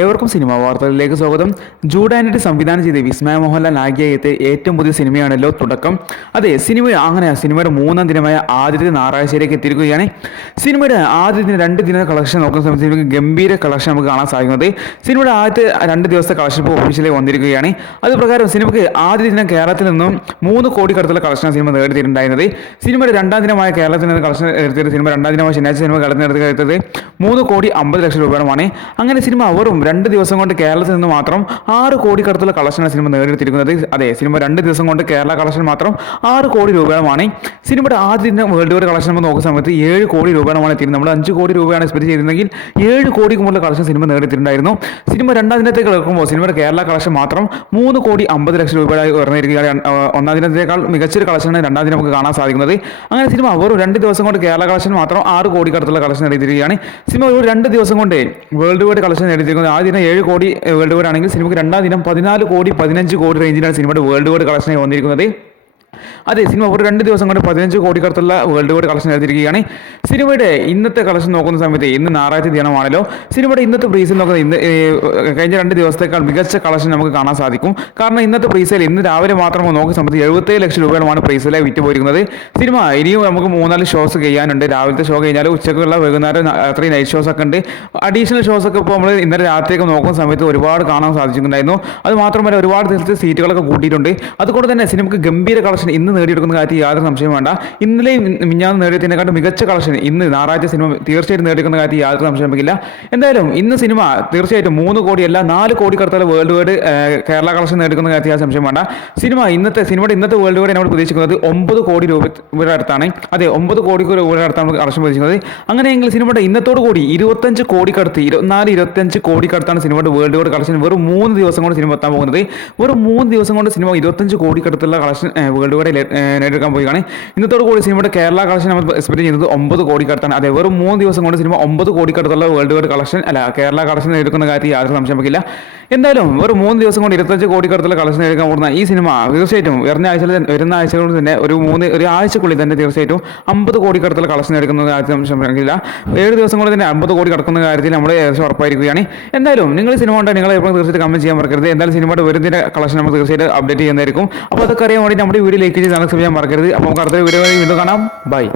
ഏവർക്കും സിനിമാ വാർത്തകളിലേക്ക് സ്വാഗതം. ജൂഡ് ആന്റണി സംവിധാനം ചെയ്ത് വിസ്മയ മോഹൻലാൽ നായികയായി എത്തിയ ഏറ്റവും പുതിയ സിനിമയാണല്ലോ തുടക്കം. അതെ, സിനിമയുടെ മൂന്നാം ദിനമായ ആദ്യത്തെ ഞായറാഴ്ചയിലേക്ക് എത്തിയിരിക്കുകയാണ്. സിനിമയുടെ ആദ്യ ദിനം 2 ദിന കളക്ഷൻ നോക്കുന്ന സമയത്ത് സിനിമയ്ക്ക് ഗംഭീര കളക്ഷൻ നമുക്ക് കാണാൻ സാധിക്കുന്നത്. സിനിമയുടെ ആദ്യത്തെ 2 ദിവസത്തെ കളക്ഷൻ ഇപ്പോൾ ഒഫീഷ്യലി വന്നിരിക്കുകയാണ്. അത് പ്രകാരം സിനിമയ്ക്ക് ആദ്യ ദിനം കേരളത്തിൽ നിന്നും 3 കോടി കടത്തുള്ള കളക്ഷനാണ് സിനിമ നേടിയിട്ടുണ്ടായിരുന്നത്. സിനിമയുടെ രണ്ടാം ദിനമായ കേരളത്തിൽ നിന്ന് കളക്ഷൻ എടുത്തിയത് സിനിമ രണ്ടാം ദിനമായ ശനിയാഴ്ച സിനിമ കേരളത്തിൽ എടുത്തത് 3 കോടി 50 ലക്ഷം രൂപയാണ്. അങ്ങനെ സിനിമ വെറും 2 ദിവസം കൊണ്ട് കേരളത്തിൽ നിന്ന് മാത്രം 6 കോടി കടത്തുള്ള കളക്ഷനാണ് സിനിമ നേടിയെടുത്തിരിക്കുന്നത്. അതെ, സിനിമ 2 ദിവസം കൊണ്ട് കേരള കളക്ഷൻ മാത്രം 6 കോടി രൂപയാണ്. സിനിമയുടെ ആദ്യ ദിനം വേൾഡ് വൈഡ് കളക്ഷൻ നമ്മൾ നോക്കുന്ന സമയത്ത് 7 കോടി രൂപയാണ് എത്തിയിരുന്നത്. നമ്മൾ 5 കോടി രൂപയാണ് എക്സ്പെക്ട് ചെയ്തിരുന്നെങ്കിൽ 7 കോടിക്ക് മുകളിൽ കളക്ഷൻ സിനിമ നേടിയിട്ടുണ്ടായിരുന്നു. സിനിമ രണ്ടാം ദിനത്തേക്ക് എടുക്കുമ്പോൾ സിനിമയുടെ കേരള കളക്ഷൻ മാത്രം 3 കോടി 50 ലക്ഷം രൂപയായി ഉയർന്നിരിക്കുകയാണ്. ഒന്നാം ദിനത്തേക്കാൾ മികച്ചൊരു കളക്ഷനാണ് രണ്ടാം ദിനം നമുക്ക് കാണാൻ സാധിക്കുന്നത്. അങ്ങനെ സിനിമ വെറും 2 ദിവസം കൊണ്ട് കേരള കളക്ഷൻ മാത്രം 6 കോടി കടത്തുള്ള കളക്ഷൻ നേടിയിരിക്കുകയാണ്. സിനിമ ഒരു 2 ദിവസം കൊണ്ട് വേൾഡ് വൈഡ് കളക്ഷൻ നേടിയിരിക്കുന്നത്. ആദ്യ ദിനം 7 കോടി വേൾഡ് വൈഡ് ആണെങ്കിൽ സിനിമയ്ക്ക് രണ്ടാം ദിനം 14 കോടി 15 കോടി റേഞ്ചിലാണ് സിനിമയുടെ വേൾഡ് വൈഡ് കളക്ഷനായി വന്നിരിക്കുന്നത്. അതെ, സിനിമ ഒരു 2 ദിവസം കൊണ്ട് 15 കോടി കടത്തുള്ള വേൾഡ് വൈഡ് കളക്ഷൻ എടുത്തിരിക്കുകയാണ്. സിനിമയുടെ ഇന്നത്തെ കളക്ഷൻ നോക്കുന്ന സമയത്ത് ഇന്ന് ഞായറാഴ്ച ദിനമാണല്ലോ. സിനിമയുടെ ഇന്നത്തെ പ്രീസെയിൽ നോക്കുന്നത് കഴിഞ്ഞ 2 ദിവസത്തേക്കാൾ മികച്ച കളക്ഷൻ നമുക്ക് കാണാൻ സാധിക്കും. കാരണം ഇന്നത്തെ പ്രീസെയിൽ ഇന്ന് രാവിലെ മാത്രം നോക്കുന്ന സമയത്ത് 77 ലക്ഷം രൂപയാണ് പ്രീസെയിലായി വിറ്റ് പോയിരിക്കുന്നത്. സിനിമ ഇനിയും നമുക്ക് 3-4 ഷോസ് ചെയ്യാനുണ്ട്. രാവിലത്തെ ഷോ കഴിഞ്ഞാൽ ഉച്ചക്കുള്ള വൈകുന്നേരം രാത്രി നൈറ്റ് ഷോസ് ഒക്കെ ഉണ്ട്. അഡീഷണൽ ഷോസ് ഒക്കെ ഇപ്പോൾ നമ്മൾ ഇന്നലെ രാത്രിയൊക്കെ നോക്കുന്ന സമയത്ത് ഒരുപാട് കാണാൻ സാധിച്ചിട്ടുണ്ടായിരുന്നു. അത് മാത്രമല്ല ഒരുപാട് ദിവസത്തെ സീറ്റുകളൊക്കെ കൂട്ടിയിട്ടുണ്ട്. അതുകൊണ്ട് തന്നെ സിനിമയ്ക്ക് ഗംഭീര കളക്ഷൻ ഇന്ന് നേടിയെടുക്കുന്ന കാര്യത്തിൽ യാതൊരു സംശയം വേണ്ട. ഇന്നലെയും മിഞ്ഞാന്ന് നേടിയതിനെക്കാട്ടും മികച്ച കളക്ഷൻ ഇന്ന് ഞായറാഴ്ച സിനിമ തീർച്ചയായിട്ടും നേടിയെടുക്കുന്ന കാര്യത്തിൽ യാതൊരു സംശയം വെക്കില്ല. എന്തായാലും ഇന്ന് സിനിമ തീർച്ചയായിട്ടും 3 കോടിയല്ല 4 കോടി കടത്തുള്ള വേൾഡ് വൈഡ് കേരള കളക്ഷൻ നേടിക്കുന്ന കാര്യത്തിൽ യാതൊരു സംശയം വേണ്ട. സിനിമയുടെ ഇന്നത്തെ വേൾഡ് വൈഡ് നമ്മൾ പ്രതീക്ഷിക്കുന്നത് 9 കോടി രൂപയുടെ അടുത്താണ്. അതെ, 9 കോടി രൂപയുടെ അടുത്താണ് കളക്ഷൻ പ്രതീക്ഷിക്കുന്നത്. അങ്ങനെയെങ്കിൽ സിനിമയുടെ ഇന്നത്തോടു കൂടി 25 കോടി കടത്ത് 25 കോടി കടത്താണ് സിനിമയുടെ വേൾഡ് വൈഡ് കളക്ഷൻ. വെറും 3 ദിവസം കൊണ്ട് സിനിമ എത്താൻ പോകുന്നത്. വെറും 3 ദിവസം കൊണ്ട് സിനിമ 25 കോടി കടത്തുള്ള കളക്ഷൻ വേൾഡ് വൈഡ് നേടിയെടുക്കാൻ പോവുകയാണ്. ഇന്നത്തോടു കൂടി സിനിമയുടെ കേരള കളക്ഷൻ നമ്മൾ എക്സ്പെക്ട് ചെയ്യുന്നത് 9 കോടി കടത്താണ്. അതെ, വെറും 3 ദിവസം കൊണ്ട് സിനിമ 9 കോടി കടത്തുള്ള world wide collection Kerala collection നേടിയെടുക്കുന്ന കാര്യത്തിൽ യാതൊരു സംശയം വെക്കില്ല. എന്തായാലും വെറും 3 ദിവസം കൊണ്ട് 25 കോടി കടത്തുള്ള കളക്ഷൻ നേടിക്കാൻ പോകുന്ന ഈ സിനിമ തീർച്ചയായിട്ടും വരുന്ന ആഴ്ചകളിൽ തന്നെ ഒരു ആഴ്ചക്കുള്ളിൽ തന്നെ തീർച്ചയായിട്ടും 50 കോടി കടത്തുള്ള കളക്ഷൻ എടുക്കുന്ന കാര്യത്തിൽ സംശയം വെക്കില്ല. 7 ദിവസം കൊണ്ട് തന്നെ 50 കോടി കടക്കുന്ന കാര്യത്തിൽ നമ്മൾ ഏകദേശം ഉറപ്പായിരിക്കുകയാണ്. എന്തായാലും നിങ്ങൾ സിനിമ കണ്ടാൽ നിങ്ങൾ എപ്പോഴും തീർച്ചയായിട്ടും കമന്റ് ചെയ്യാൻ മറക്കരുത്. എന്തായാലും സിനിമയുടെ വരുന്ന കളക്ഷൻ നമ്മൾ തീർച്ചയായിട്ടും അപ്ഡേറ്റ് ചെയ്യുന്നതായിരിക്കും. അപ്പോൾ അതൊക്കെ അറിയാൻ വേണ്ടി നമ്മുടെ വീഡിയോ ലൈക്ക് ചെയ്ത് ചാനൽ സബ്സ്ക്രൈബ് ചെയ്യാൻ മറക്കരുത്. അപ്പോൾ നമുക്ക് അടുത്ത വീഡിയോ വീണ്ടും കാണാം. ബൈ.